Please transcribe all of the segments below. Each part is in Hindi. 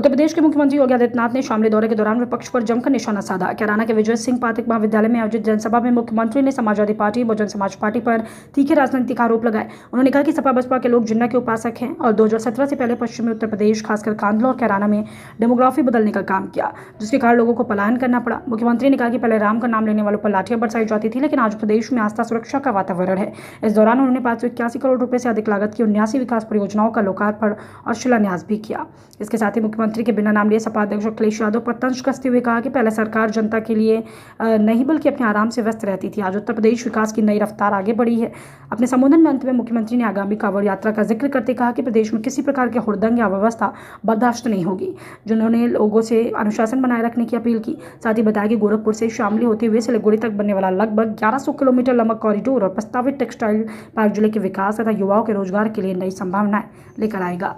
उत्तर प्रदेश के मुख्यमंत्री योगी आदित्यनाथ ने शामली दौरे के दौरान विपक्ष पर जमकर निशाना साधा। कैराना के विजय सिंह पाठक महाविद्यालय में आयोजित जनसभा में मुख्यमंत्री ने समाजवादी पार्टी, बहुजन समाज पार्टी पर तीखे राजनीतिक आरोप लगाए। उन्होंने कहा कि सपा बसपा के लोग जिन्ना के उपासक हैं और 2017 से पहले पश्चिमी उत्तर प्रदेश खासकर कांधला और कैराना में डेमोग्राफी बदलने का काम किया, जिसके कारण लोगों को पलायन करना पड़ा। मुख्यमंत्री ने कहा कि पहले राम का नाम लेने वालों पर लाठियां बरसाई जाती थी, लेकिन आज प्रदेश में आस्था सुरक्षा का वातावरण है। इस दौरान उन्होंने 581 करोड़ रुपए से अधिक लागत की 79 विकास परियोजनाओं का लोकार्पण और शिलान्यास भी किया। इसके साथ ही मुख्यमंत्री के बिना नाम लिए सपा अध्यक्ष अखिलेश यादव पर तंज कसते हुए कहा कि पहले सरकार जनता के लिए नहीं बल्कि अपने आराम से व्यस्त रहती थी। आज उत्तर प्रदेश विकास की नई रफ्तार आगे बढ़ी है। अपने संबोधन में अंत में मुख्यमंत्री ने आगामी कांवड़ यात्रा का जिक्र करते कहा कि प्रदेश में किसी प्रकार के हुड़दंग या अव्यवस्था बर्दाश्त नहीं होगी, जिन्होंने लोगों से अनुशासन बनाए रखने की अपील की। साथ ही बताया कि गोरखपुर से शामली होते हुए सिलीगुड़ी तक बनने वाला लगभग 1100 किलोमीटर लंबा कॉरिडोर और प्रस्तावित टेक्सटाइल पार्क जिले के विकास तथा युवाओं के रोजगार के लिए नई संभावनाएं लेकर आएगा।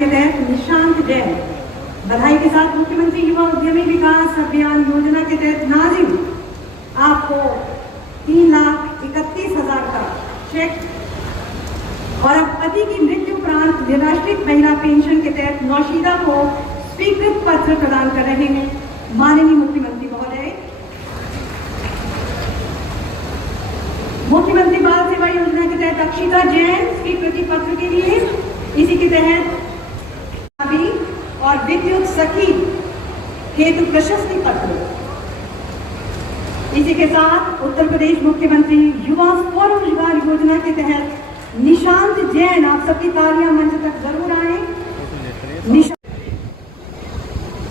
निशांत जैन बधाई के साथ मुख्यमंत्री युवा उद्यमी विकास अभियान योजना के तहत नाजिम आपको 3,31,000 का चेक और अब पति की मृत्यु उपरांत निराश्रित महिला पेंशन के तहत नौशीदा को स्वीकृत पत्र प्रदान कर रहे हैं। माननीय मुख्यमंत्री महोदय, मुख्यमंत्री बाल सेवा योजना के तहत अक्षिता जैन स्वीकृति पत्र के लिए, इसी के तहत और विद्युत सखी हेतु प्रशस्ति पत्र। इसी के साथ उत्तर प्रदेश मुख्यमंत्री युवा स्वरोजगार योजना के तहत निशांत जैन, आप सबकी तालियां मंच तक जरूर आए।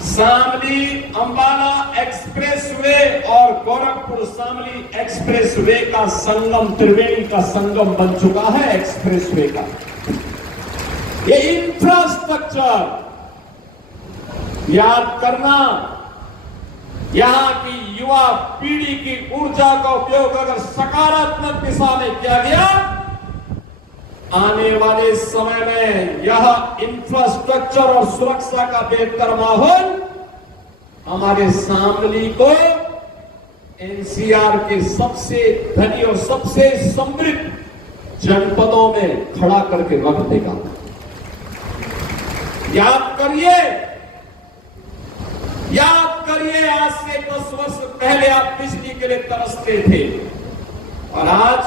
शामली अंबाला एक्सप्रेसवे और गोरखपुर शामली एक्सप्रेसवे का संगम, त्रिवेणी का संगम बन चुका है। एक्सप्रेसवे का ये इंफ्रास्ट्रक्चर याद करना, यहां की युवा पीढ़ी की ऊर्जा का उपयोग अगर सकारात्मक दिशा में किया गया, आने वाले समय में यह इंफ्रास्ट्रक्चर और सुरक्षा का बेहतर माहौल हमारे शामली को एनसीआर के सबसे धनी और सबसे समृद्ध जनपदों में खड़ा करके रख देगा। याद करिए आज से 10 वर्ष पहले आप बिजली के लिए तरसते थे और आज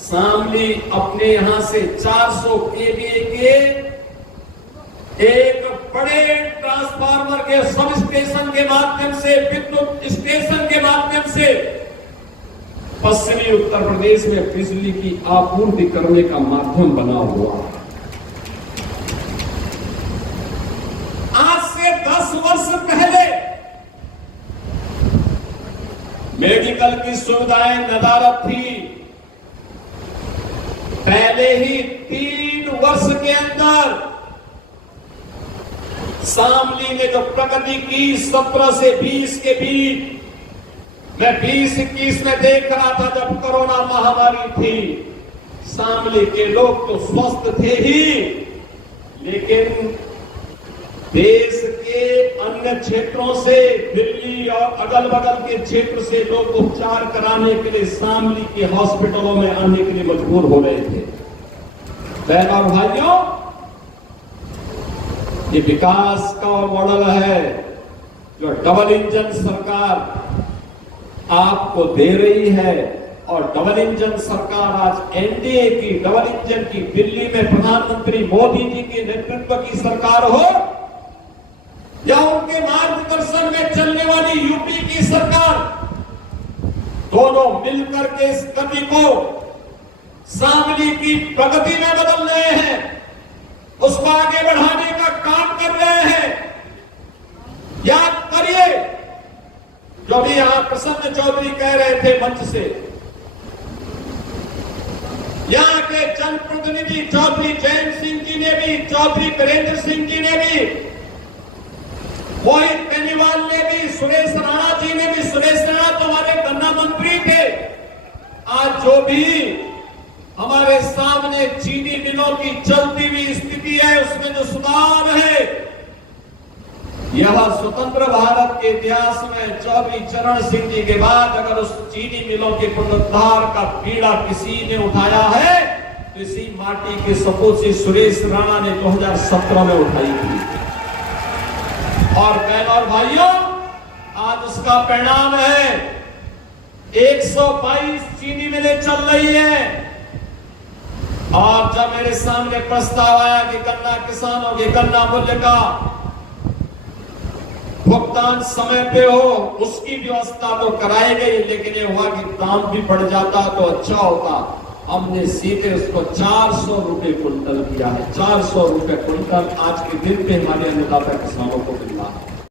शामली अपने यहां से 400 केवीए के एक बड़े ट्रांसफार्मर के सब स्टेशन के माध्यम से, विद्युत स्टेशन के माध्यम से पश्चिमी उत्तर प्रदेश में बिजली की आपूर्ति करने का माध्यम बना हुआ है। आज से 10 वर्ष पहले मेडिकल की सुविधाएं नदारद थी। पहले ही 3 वर्ष के अंदर शामली ने जो प्रगति की 17 से 20 के बीच, मैं 20-21 में देख रहा था जब कोरोना महामारी थी, शामली के लोग तो स्वस्थ थे ही, लेकिन देश के अन्य क्षेत्रों से, दिल्ली और अगल बगल के क्षेत्र से लोग उपचार कराने के लिए शामली के हॉस्पिटलों में आने के लिए मजबूर हो रहे थे। बहनों और भाइयों, ये विकास का मॉडल है जो डबल इंजन सरकार आपको दे रही है। और डबल इंजन सरकार आज एनडीए की डबल इंजन की, दिल्ली में प्रधानमंत्री मोदी जी के नेतृत्व की सरकार हो या उनके मार्गदर्शन में चलने वाली यूपी की सरकार, दोनों मिलकर के इस गति को शामली की प्रगति में बदल रहे हैं, उसको आगे बढ़ाने का काम कर रहे हैं। याद करिए जो भी यहां प्रसन्न चौधरी कह रहे थे मंच से, यहां के जनप्रतिनिधि चौधरी जयंत सिंह जी ने भी, चौधरी वीरेंद्र सिंह जी ने भी, मोहित बेनीवाल ने भी, सुरेश राणा जी ने भी, सुरेश राणा तो हमारे गन्ना मंत्री थे, आज जो भी हमारे सामने चीनी मिलों की चलती हुई स्थिति है उसमें जो सुधार है, यह स्वतंत्र भारत के इतिहास में चौधरी चरण सिंह जी के बाद अगर उस चीनी मिलों के पुनरुद्धार का बीड़ा किसी ने उठाया है तो इसी माटी के सपोज से सुरेश राणा ने 2017 में उठाई थी। और बहनों और भाइयों, आज उसका परिणाम है 122 चीनी मिलें चल रही हैं। और जब मेरे सामने प्रस्ताव आया कि गन्ना किसानों के गन्ना मूल्य का भुगतान समय पे हो, उसकी व्यवस्था तो कराई गई, लेकिन ये हुआ कि दाम भी बढ़ जाता तो अच्छा होता। हमने सीधे उसको 400 रुपए कुंटल किया है। 400 रुपए कुंटल आज के दिन पे हमारे अन्नदाता किसानों को मिल रहा है।